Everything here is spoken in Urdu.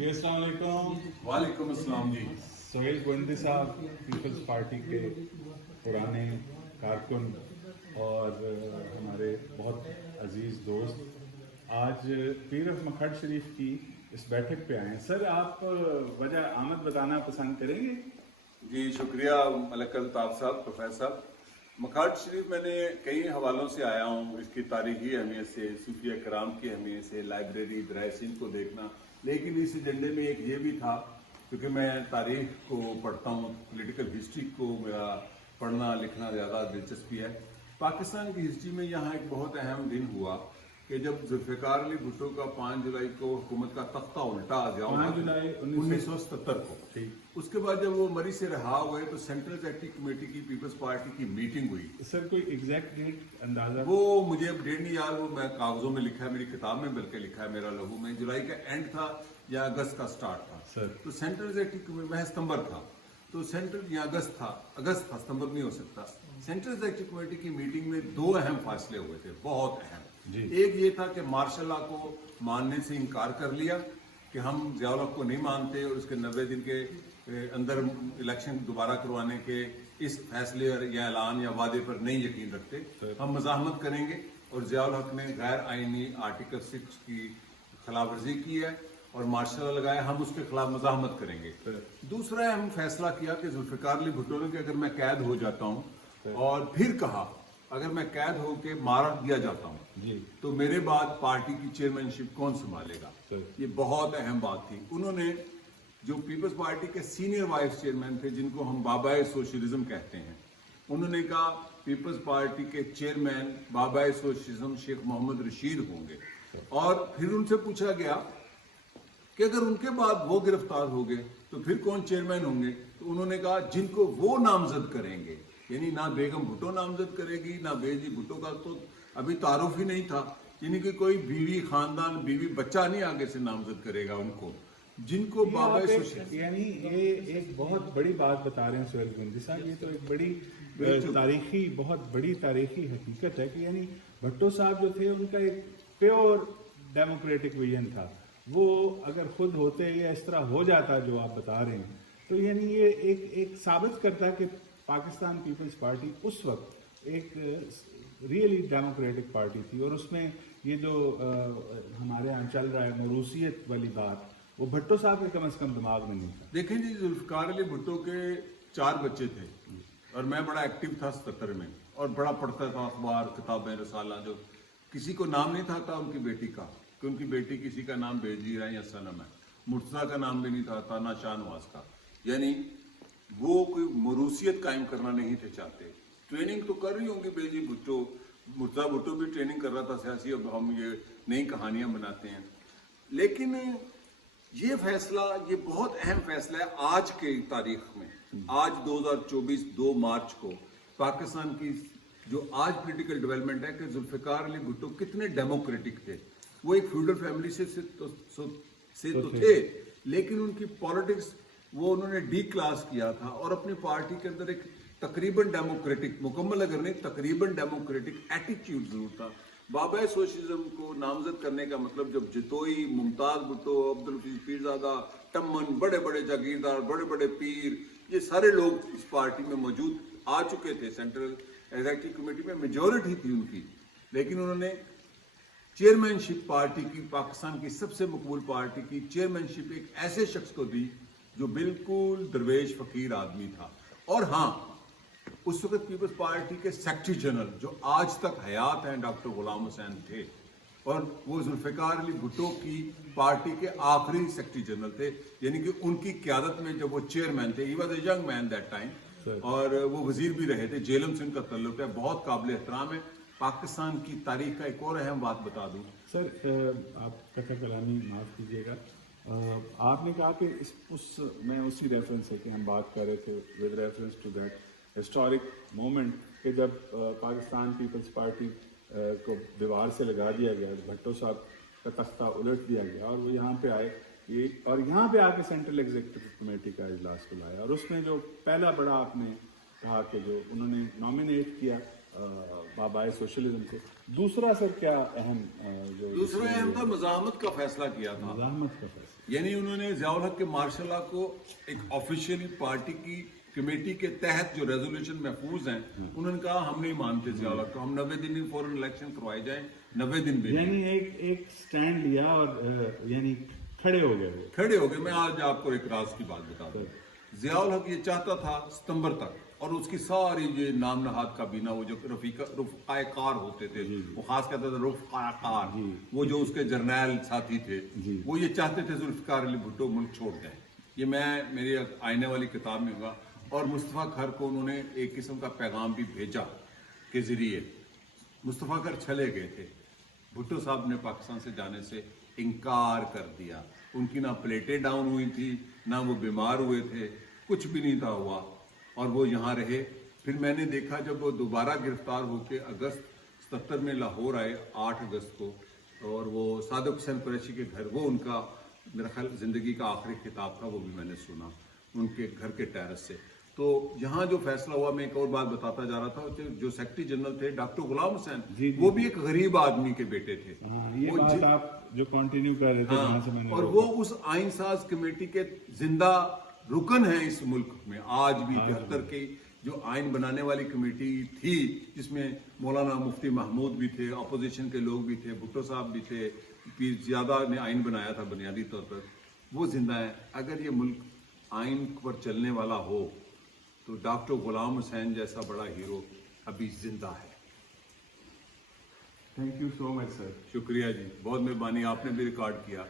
جی السلام علیکم. وعلیکم السلام جی. سہیل گوندی صاحب پیپلز پارٹی کے پرانے کارکن اور ہمارے بہت عزیز دوست آج پیر آف مکھڈ شریف کی اس بیٹھک پہ آئے ہیں. سر آپ وجہ آمد بتانا پسند کریں گے؟ جی شکریہ ملک الطاف صاحب، پروفیسر صاحب. مکھڈ شریف میں نے کئی حوالوں سے آیا ہوں، اس کی تاریخی اہمیت سے، صوفیہ کرام کی اہمیت سے، لائبریری درائے سندھ کو دیکھنا. لیکن اس ایجنڈے میں ایک یہ بھی تھا، کیونکہ میں تاریخ کو پڑھتا ہوں، پولیٹیکل ہسٹری کو میرا پڑھنا لکھنا زیادہ دلچسپی ہے. پاکستان کی ہسٹری میں یہاں ایک بہت اہم دن ہوا کہ جب ذوالفقار علی بھٹو کا 5 جولائی کو حکومت کا تختہ الٹا آ گیا 5 جولائی 1977 کو. اس کے بعد جب وہ مری سے رہا ہوئے تو سینٹرل ایگزیکٹو کمیٹی کی پیپلز پارٹی کی میٹنگ ہوئی. سر کوئی ایگزیکٹ ڈیٹ اندازہ؟ وہ مجھے اب ڈیٹ نہیں یاد، وہ میں کاغذوں میں لکھا ہے، میری کتاب میں بلکہ لکھا ہے میرا لہو میں. جولائی کا اینڈ تھا یا اگست کا سٹارٹ تھا. سر تو سینٹرل ایگزیکٹو کمیٹی میں ستمبر تھا، تو سینٹرل یا اگست تھا ستمبر نہیں ہو سکتا. سینٹرل ایگزیکٹو کمیٹی کی میٹنگ میں 2 اہم فیصلے ہوئے تھے، بہت اہم. ایک یہ تھا کہ مارشل لا کو ماننے سے انکار کر لیا کہ ہم ضیاء الحق کو نہیں مانتے اور اس کے 90 دن کے اندر الیکشن دوبارہ کروانے کے اس فیصلے یا اعلان یا وعدے پر نہیں یقین رکھتے، ہم مزاحمت کریں گے. اور ضیاء الحق نے غیر آئینی آرٹیکل 6 کی خلاف ورزی کی ہے اور مارشل لا لگایا، ہم اس کے خلاف مزاحمت کریں گے. دوسرا ہم فیصلہ کیا کہ ذوالفقار علی بھٹو نے کہ اگر میں قید ہو جاتا ہوں، اور پھر کہا اگر میں قید ہو کے مارا دیا جاتا ہوں تو میرے بعد پارٹی کی چیئرمین شپ کون سنبھالے گا. یہ بہت اہم بات تھی. انہوں نے جو پیپلز پارٹی کے سینئر وائس چیئرمین تھے، جن کو ہم بابائے سوشلزم کہتے ہیں، انہوں نے کہا پیپلز پارٹی کے چیئرمین بابائے سوشلزم شیخ محمد رشید ہوں گے. اور پھر ان سے پوچھا گیا کہ اگر ان کے بعد وہ گرفتار ہو گئے تو پھر کون چیئرمین ہوں گے. تو انہوں نے کہا جن کو وہ نامزد کریں گے، یعنی نہ بیگم بھٹو نامزد کرے گی نہ بیجی بھٹو کا تو ابھی تعارف ہی نہیں تھا، یعنی کہ کوئی بیوی خاندان بیوی بچہ نہیں آگے سے نامزد کرے گا ان کو، جن کو بابا یعنی یہ ایک بہت بڑی بات بتا رہے ہیں سہیل گوندی صاحب. یہ تو ایک بڑی تاریخی بہت بڑی تاریخی حقیقت ہے کہ یعنی بھٹو صاحب جو تھے ان کا ایک پیور ڈیموکریٹک ویژن تھا. وہ اگر خود ہوتے یا اس طرح ہو جاتا جو آپ بتا رہے ہیں تو یعنی یہ ایک ثابت کرتا ہے کہ پاکستان پیپلز پارٹی اس وقت ایک ریئلی ڈیموکریٹک پارٹی تھی. اور اس میں یہ جو ہمارے یہاں چل رہا ہے موروثیت والی بات، وہ بھٹو صاحب کے کم از کم دماغ میں نہیں تھا. دیکھیں جی، ذوالفقار علی بھٹو کے 4 بچے تھے اور میں بڑا ایکٹیو تھا 77 میں اور بڑا پڑھتا تھا اخبار کتابیں رسالہ. جو کسی کو نام نہیں تھا ان کی بیٹی کا، کہ ان کی بیٹی کسی کا نام بیجیر ہے یا صنم ہے. مرتضیٰ کا نام بھی نہیں تھا نہ شاہ نواز کا. یعنی وہ کوئی موروثیت قائم کرنا نہیں تھے چاہتے. ٹریننگ تو کر رہی ہوں گی بیجی بھٹو، مرتضیٰ بھٹو بھی ٹریننگ کر رہا تھا سیاسی. اب ہم یہ نئی کہانیاں بناتے ہیں. لیکن یہ فیصلہ، یہ بہت اہم فیصلہ ہے آج کے تاریخ میں. آج 2024 2 مارچ کو پاکستان کی جو آج پولیٹیکل ڈیولپمنٹ ہے کہ ذوالفقار علی بھٹو کتنے ڈیموکریٹک تھے. وہ ایک فیوڈل فیملی سے تو تھے، لیکن ان کی پالیٹکس وہ انہوں نے ڈی کلاس کیا تھا اور اپنی پارٹی کے اندر ایک تقریباً ڈیموکریٹک، مکمل اگر نہیں تقریباً ڈیموکریٹک ایٹیٹیوڈ ضرور تھا. بابائے سوشلزم کو نامزد کرنے کا مطلب جب جتوئی، ممتاز بھٹو، عبدالحفیظ پیرزادہ، ٹمن، بڑے بڑے جاگیردار، بڑے بڑے پیر، یہ سارے لوگ اس پارٹی میں موجود آ چکے تھے. سینٹرل ایگزیکٹو کمیٹی میں میجورٹی تھی ان کی، لیکن انہوں نے چیئرمین شپ پارٹی کی، پاکستان کی سب سے مقبول پارٹی کی چیئرمین شپ ایک ایسے شخص کو دی جو بالکل درویش فقیر آدمی تھا. اور ہاں، اس وقت پیپلز پارٹی کے سیکرٹری جنرل جو آج تک حیات ہیں ڈاکٹر غلام حسین تھے، اور وہ ذوالفقار علی بھٹو کی پارٹی کے آخری سیکرٹری جنرل تھے. یعنی کہ ان کی قیادت میں جب وہ چیئرمین تھے، he was a young mean that time, اور وہ وزیر بھی رہے تھے. جیلم سے ان کا تعلق ہے، بہت قابل احترام ہے. پاکستان کی تاریخ کا ایک اور اہم بات بتا دوں سر، آپ قطع کلامی معاف کیجیے گا. آپ نے کہا کہ میں اسی ریفرنس سے کہ ہم بات کر رہے تھے with reference to that historic moment کہ جب پاکستان پیپلز پارٹی کو دیوار سے لگا دیا گیا، بھٹو صاحب کا تختہ الٹ دیا گیا اور وہ یہاں پہ آئے، اور یہاں پہ آ کے سینٹرل ایگزیکٹو کمیٹی کا اجلاس بلایا. اور اس میں جو پہلا بڑا آپ نے کہا کہ جو انہوں نے نامینیٹ کیا بابائے سوشلزم کو، دوسرا سر کیا اہم جو دوسرا اہم تھا مزاحمت کا فیصلہ کیا تھا. مزاحمت کا فیصلہ. یعنی انہوں نے ضیاء الحق کے مارشل لا کو ایک آفیشیلی پارٹی کی کمیٹی کے تحت جو ریزولوشن محفوظ ہیں انہوں نے کہا ہم نہیں مانتے ضیاء الحق کو, ہم 90 دن فوراً الیکشن کروائے جائیں, 90 دن بھی یعنی ایک سٹینڈ لیا اور یعنی کھڑے ہو گئے. کھڑے ہو گئے. میں آج آپ کو ایک راز کی بات بتا دوں. ضیاء الحق یہ چاہتا تھا ستمبر تک, اور اس کی ساری یہ نام نہاد کابینہ, وہ جو رفقائے کار ہوتے تھے, وہ خاص کہتا تھا رفقائے کار, وہ جو اس کے جرنیل ساتھی تھے, وہ یہ چاہتے تھے ذوالفقار علی بھٹو ملک چھوڑ جائیں. یہ میں میری آئینے والی کتاب میں ہوگا. اور مصطفیٰ کھر کو انہوں نے ایک قسم کا پیغام بھی بھیجا کے ذریعے. مصطفیٰ کھر چلے گئے تھے, بھٹو صاحب نے پاکستان سے جانے سے انکار کر دیا. ان کی نہ پلیٹیں ڈاؤن ہوئی تھی, نہ وہ بیمار ہوئے تھے, کچھ بھی نہیں تھا ہوا, اور وہ یہاں رہے. پھر میں نے دیکھا جب وہ دوبارہ گرفتار ہو کے اگست 77 میں لاہور آئے 8 اگست کو, اور وہ صادق حسین قریشی کے گھر, وہ ان کا میرا خیال زندگی کا آخری خطاب تھا, وہ بھی میں نے سنا ان کے گھر کے ٹیرس سے. تو یہاں جو فیصلہ ہوا, میں ایک اور بات بتاتا جا رہا تھا, جو سیکرٹری جنرل تھے ڈاکٹر غلام حسین, وہ بھی ایک غریب آدمی کے بیٹے تھے. یہ بات آپ جو کنٹینیو کر رہے تھے جہاں سے میں نے, اور وہ اس آئین ساز کمیٹی کے زندہ رکن ہیں اس ملک میں آج بھی. 73 کی جو آئین بنانے والی کمیٹی تھی, جس میں مولانا مفتی محمود بھی تھے, اپوزیشن کے لوگ بھی تھے, بھٹو صاحب بھی تھے, پیر زیادہ نے آئین بنایا تھا بنیادی طور پر, وہ زندہ ہیں. اگر یہ ملک آئین پر چلنے والا ہو تو ڈاکٹر غلام حسین جیسا بڑا ہیرو ابھی زندہ ہے. تھینک یو سو مچ سر. شکریہ جی, بہت مہربانی, آپ نے بھی ریکارڈ کیا.